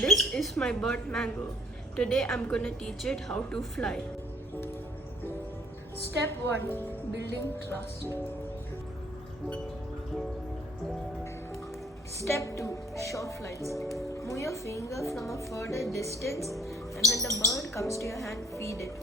This is my bird Mango. Today I'm gonna teach it how to fly. Step 1. Building trust. Step 2. Short flights. Move your finger from a further distance, and when the bird comes to your hand, feed it.